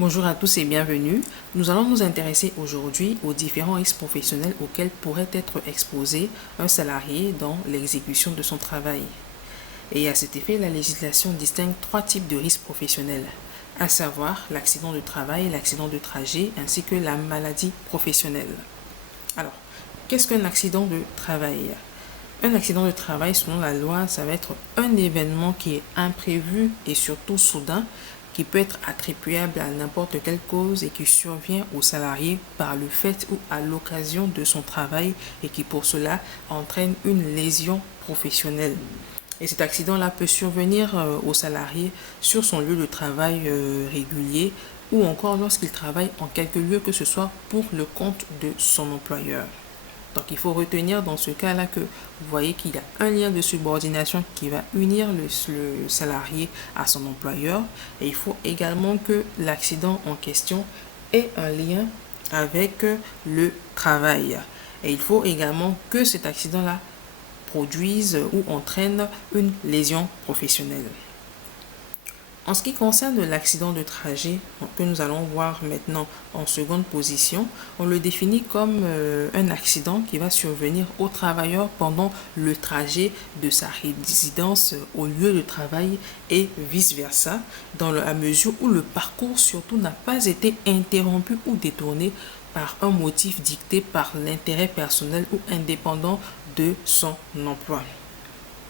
Bonjour à tous et bienvenue. Nous allons nous intéresser aujourd'hui aux différents risques professionnels auxquels pourrait être exposé un salarié dans l'exécution de son travail. Et à cet effet, la législation distingue trois types de risques professionnels, à savoir l'accident de travail, l'accident de trajet ainsi que la maladie professionnelle. Alors, qu'est-ce qu'un accident de travail? Un accident de travail, selon la loi, ça va être un événement qui est imprévu et surtout soudain, qui peut être attribuable à n'importe quelle cause et qui survient au salarié par le fait ou à l'occasion de son travail et qui pour cela entraîne une lésion professionnelle. Et cet accident-là peut survenir au salarié sur son lieu de travail régulier ou encore lorsqu'il travaille en quelque lieu que ce soit pour le compte de son employeur. Donc il faut retenir dans ce cas-là que vous voyez qu'il y a un lien de subordination qui va unir le salarié à son employeur. Et il faut également que l'accident en question ait un lien avec le travail. Et il faut également que cet accident-là produise ou entraîne une lésion professionnelle. En ce qui concerne l'accident de trajet que nous allons voir maintenant en seconde position, on le définit comme un accident qui va survenir au travailleur pendant le trajet de sa résidence au lieu de travail et vice-versa, dans la mesure où le parcours surtout n'a pas été interrompu ou détourné par un motif dicté par l'intérêt personnel ou indépendant de son emploi.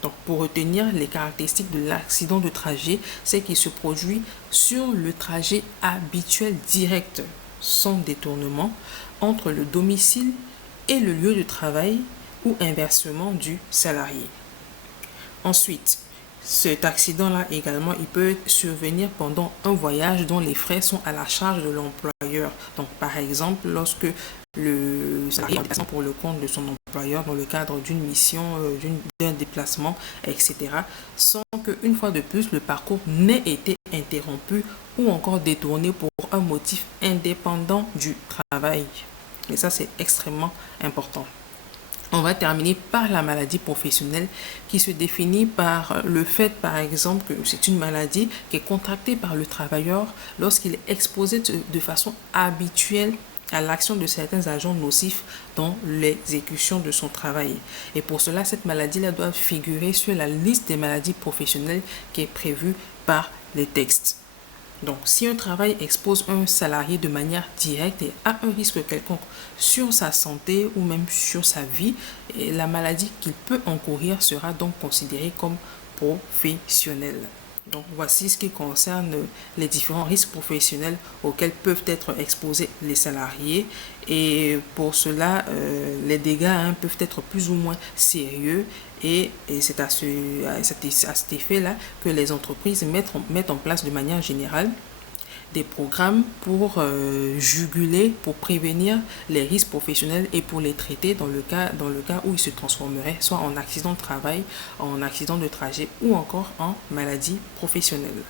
Donc, pour retenir les caractéristiques de l'accident de trajet, c'est qu'il se produit sur le trajet habituel direct, sans détournement, entre le domicile et le lieu de travail ou inversement du salarié. Ensuite, cet accident-là également, il peut survenir pendant un voyage dont les frais sont à la charge de l'employeur. Donc, par exemple, lorsque le salarié est en déplacement pour le compte de son employeur dans le cadre d'une mission, d'un déplacement, etc. sans qu'une fois de plus, le parcours n'ait été interrompu ou encore détourné pour un motif indépendant du travail. Et ça, c'est extrêmement important. On va terminer par la maladie professionnelle qui se définit par le fait, par exemple, que c'est une maladie qui est contractée par le travailleur lorsqu'il est exposé de façon habituelle à l'action de certains agents nocifs dans l'exécution de son travail. Et pour cela, cette maladie-là doit figurer sur la liste des maladies professionnelles qui est prévue par les textes. Donc, si un travail expose un salarié de manière directe et a un risque quelconque sur sa santé ou même sur sa vie, la maladie qu'il peut encourir sera donc considérée comme professionnelle. Donc, voici ce qui concerne les différents risques professionnels auxquels peuvent être exposés les salariés. Et pour cela, les dégâts peuvent être plus ou moins sérieux. Et c'est à cet effet-là que les entreprises mettent en place de manière générale des programmes pour juguler, pour prévenir les risques professionnels et pour les traiter dans le cas où ils se transformeraient soit en accident de travail, en accident de trajet ou encore en maladie professionnelle.